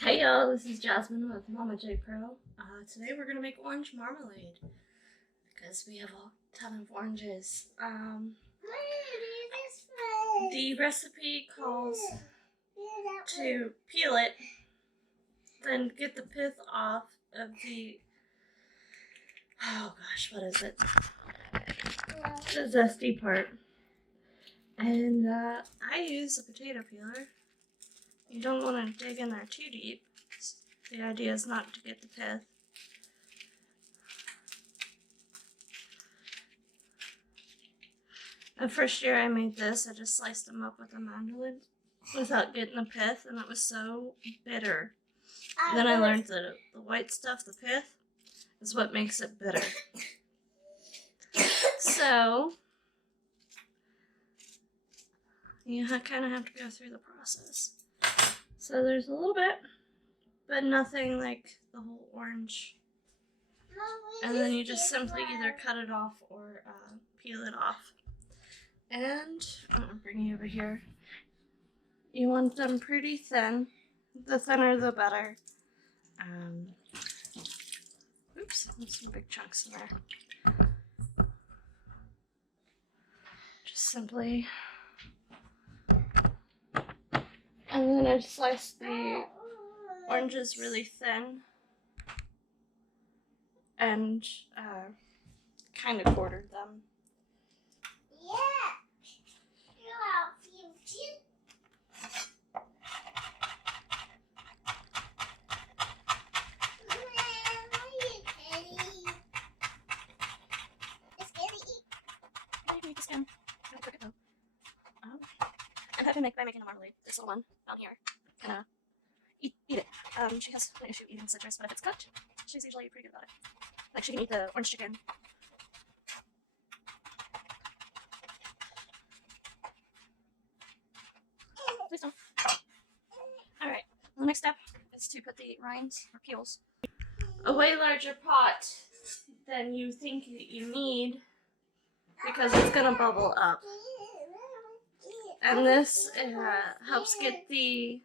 Hey y'all, this is Jasmine with Mama J Pro. Today we're gonna make orange marmalade because we have a ton of oranges. The recipe calls to peel it, then get the pith off of the, oh gosh, what is it? The zesty part. And I use a potato peeler. You don't want to dig in there too deep. The idea is not to get the pith. The first year I made this, I just sliced them up with a mandolin without getting the pith, and it was so bitter. Then I learned that the white stuff, the pith, is what makes it bitter. So, you kind of have to go through the process. So there's a little bit, but nothing like the whole orange. And then you just simply either cut it off or peel it off. And I'm gonna bring you over here. You want them pretty thin. The thinner, the better. Oops, there's some big chunks in there. Just simply. And then I sliced the oranges really thin and kind of quartered them. I'm having by making a marmalade. This little one down here, kind of eat it. She has an issue eating citrus, but if it's cooked, she's usually pretty good about it. Like she can eat the orange chicken. Please don't. All right. The next step is to put the rinds or peels. A way larger pot than you think that you need because it's gonna bubble up. And this helps get the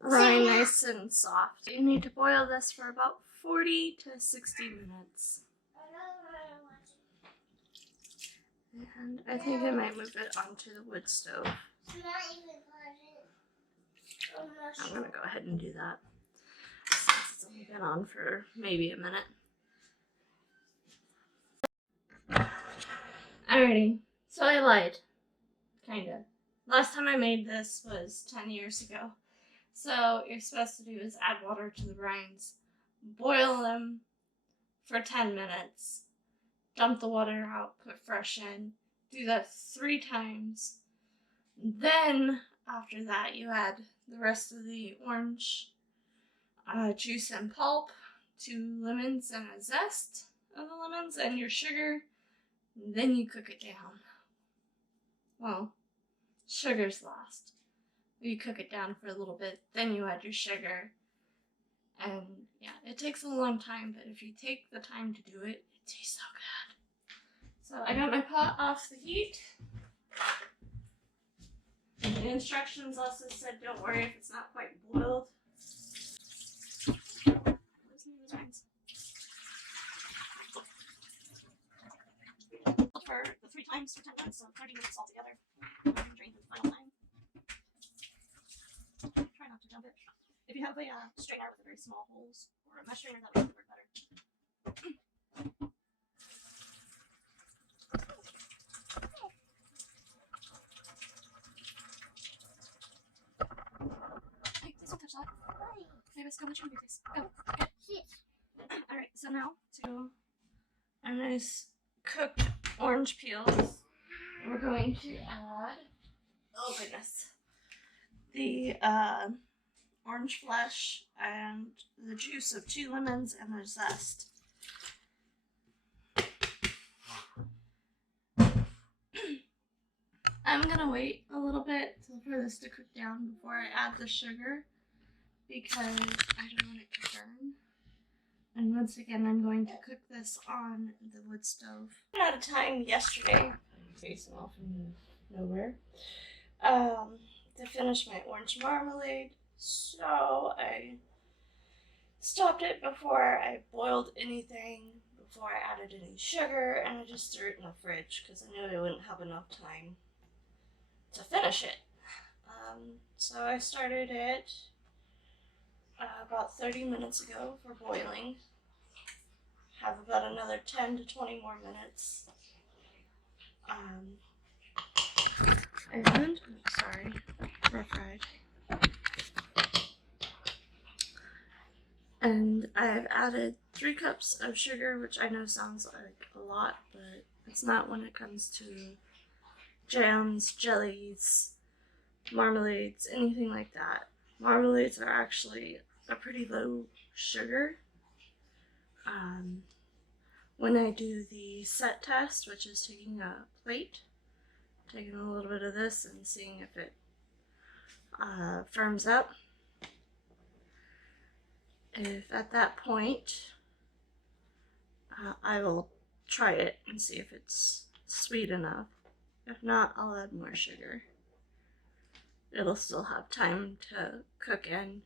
rind nice and soft. You need to boil this for about 40 to 60 minutes. And I think I might move it onto the wood stove. I'm gonna go ahead and do that since it's only been on for maybe a minute. Alrighty, so I lied. Kinda. Last time I made this was 10 years ago. So what you're supposed to do is add water to the rinds, boil them for 10 minutes, dump the water out, put fresh in, do that 3 times. Then after that you add the rest of the orange juice and pulp, 2 lemons and a zest of the lemons and your sugar. Then you cook it down. Well, sugar's last. You cook it down for a little bit, then you add your sugar. And yeah, it takes a long time, but if you take the time to do it, it tastes so good. So I got my pot off the heat. The instructions also said don't worry if it's not quite boiled. For the 3 times for 10 minutes, so 30 minutes altogether. Drain the final time. Try not to dump it. If you have a strainer with very small holes, or a mesh strainer, that would work better. Hey, please don't touch that. Hey, let's go let you move this. Go. Okay. Alright, so now to a nice cooked orange peels, we're going to add, oh goodness, the orange flesh and the juice of 2 lemons and their zest. I'm gonna wait a little bit for this to cook down before I add the sugar because I don't want it to burn. And once again, I'm going to cook this on the wood stove. I ran out of time yesterday, facing off in nowhere, to finish my orange marmalade. So I stopped it before I boiled anything, before I added any sugar, and I just threw it in the fridge because I knew I wouldn't have enough time to finish it. So I started it about 30 minutes ago for boiling. Have about another 10 to 20 more minutes. And, sorry, rough ride. And I've added 3 cups of sugar, which I know sounds like a lot, but it's not when it comes to jams, jellies, marmalades, anything like that. Marmalades are actually a pretty low sugar. When I do the set test, which is taking a plate, taking a little bit of this and seeing if it firms up. If at that point, I will try it and see if it's sweet enough. If not, I'll add more sugar. It'll still have time to cook in.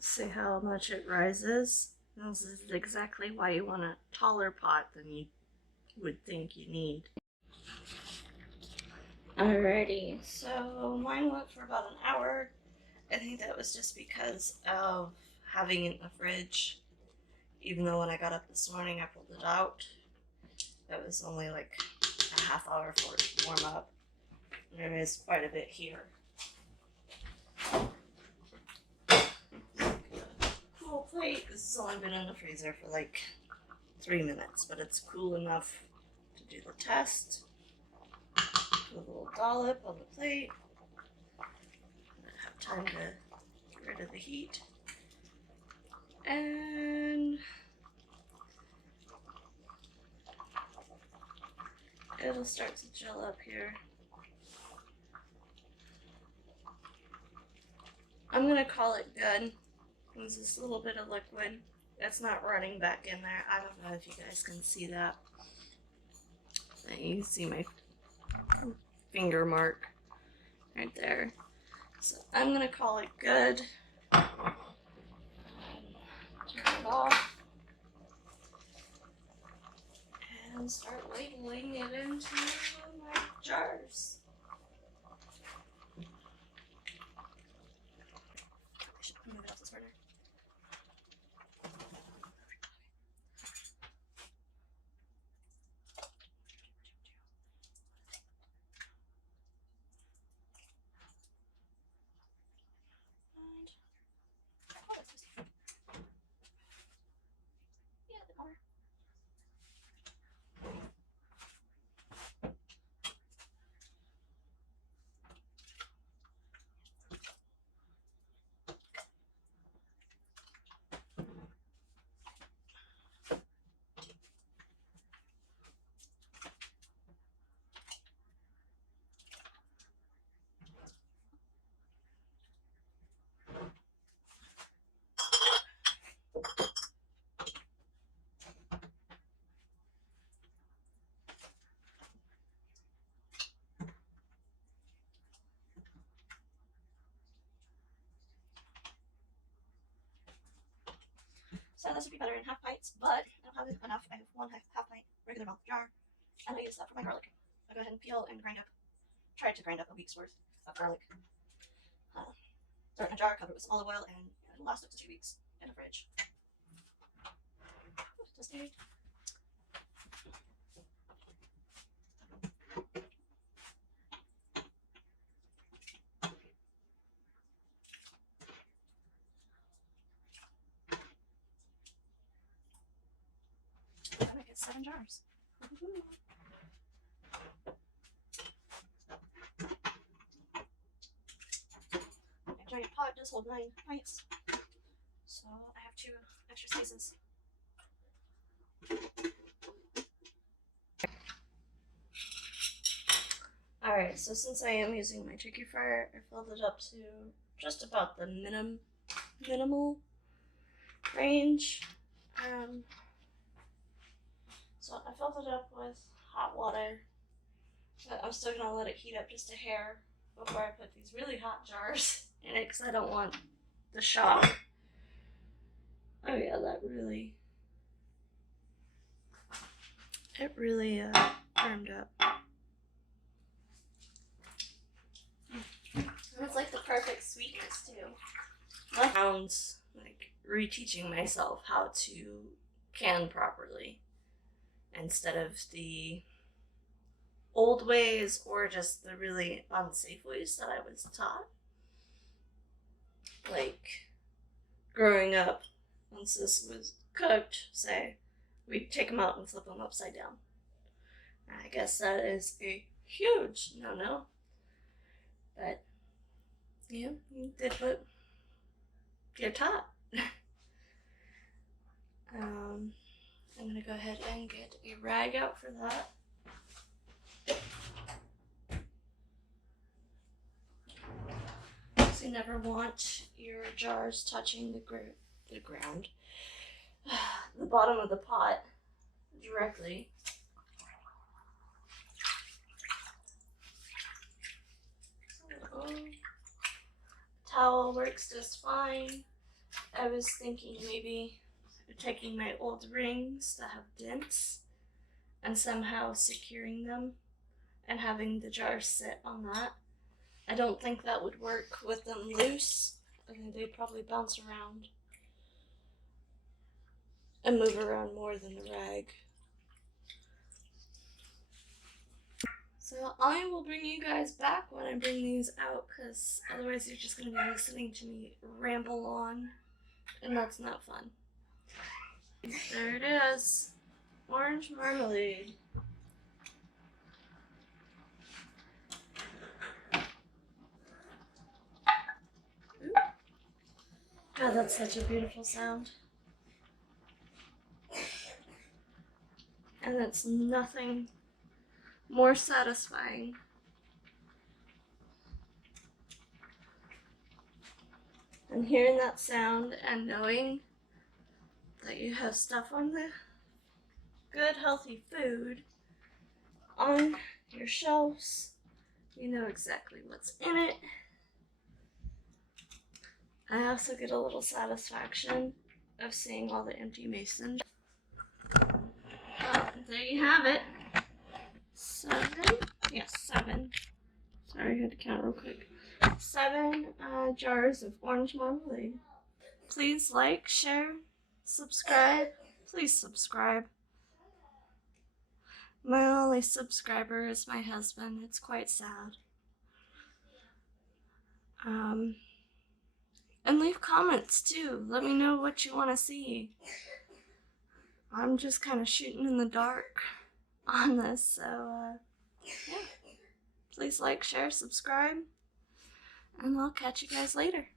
See how much it rises? This is exactly why you want a taller pot than you would think you need. Alrighty, so mine went for about an hour. I think that was just because of having it in the fridge. Even though when I got up this morning I pulled it out, it was only like a half hour for it to warm up. There is quite a bit here. Cool plate. This has only been in the freezer for like 3 minutes, but it's cool enough to do the test. Put a little dollop on the plate. I have time to get rid of the heat. And it'll start to gel up here. I'm gonna call it good. There's this little bit of liquid that's not running back in there. I don't know if you guys can see that. You can see my finger mark right there. So I'm gonna call it good. Turn it off and start labeling it into my jars. I should move it off this burner. So this would be better in half pints, but I don't have enough. I have one half pint regular milk jar, and I use that for my garlic. I'll go ahead and peel and grind up, try to grind up a week's worth of garlic. Throw it in a jar, cover it with some olive oil, and it'll last up to 2 weeks in the fridge. Just need. I make it 7 jars. My giant pot does hold 9 pints, so I have 2 extra spaces. Alright, so since I am using my turkey fryer, I filled it up to just about the minimal range. So I filled it up with hot water, but I'm still gonna let it heat up just a hair before I put these really hot jars in it because I don't want the shock. Oh yeah, it really firmed up. And it's like the perfect sweetness too. That sounds like reteaching myself how to can properly instead of the old ways or just the really unsafe ways that I was taught. Like growing up, once this was cooked, say, we'd take them out and flip them upside down. I guess that is a huge no-no. But yeah, you did what you're taught. I'm gonna go ahead and get a rag out for that. So you never want your jars touching the ground, the bottom of the pot directly. Towel works just fine. I was thinking maybe taking my old rings that have dents and somehow securing them and having the jar sit on that. I don't think that would work with them loose. I think they'd probably bounce around and move around more than the rag. So I will bring you guys back when I bring these out, because otherwise you're just going to be listening to me ramble on, and that's not fun. There it is. Orange marmalade. God, that's such a beautiful sound. And it's nothing more satisfying than hearing that sound and knowing that you have stuff on the good, healthy food on your shelves. You know exactly what's in it. I also get a little satisfaction of seeing all the empty mason. There you have it. 7. Yes, 7. Sorry, I had to count real quick. 7 jars of orange marmalade. Please like, share, subscribe. Please subscribe. My only subscriber is my husband. It's quite sad. And leave comments too. Let me know what you want to see. I'm just kind of shooting in the dark on this, so yeah. Please like, share, subscribe, and I'll catch you guys later.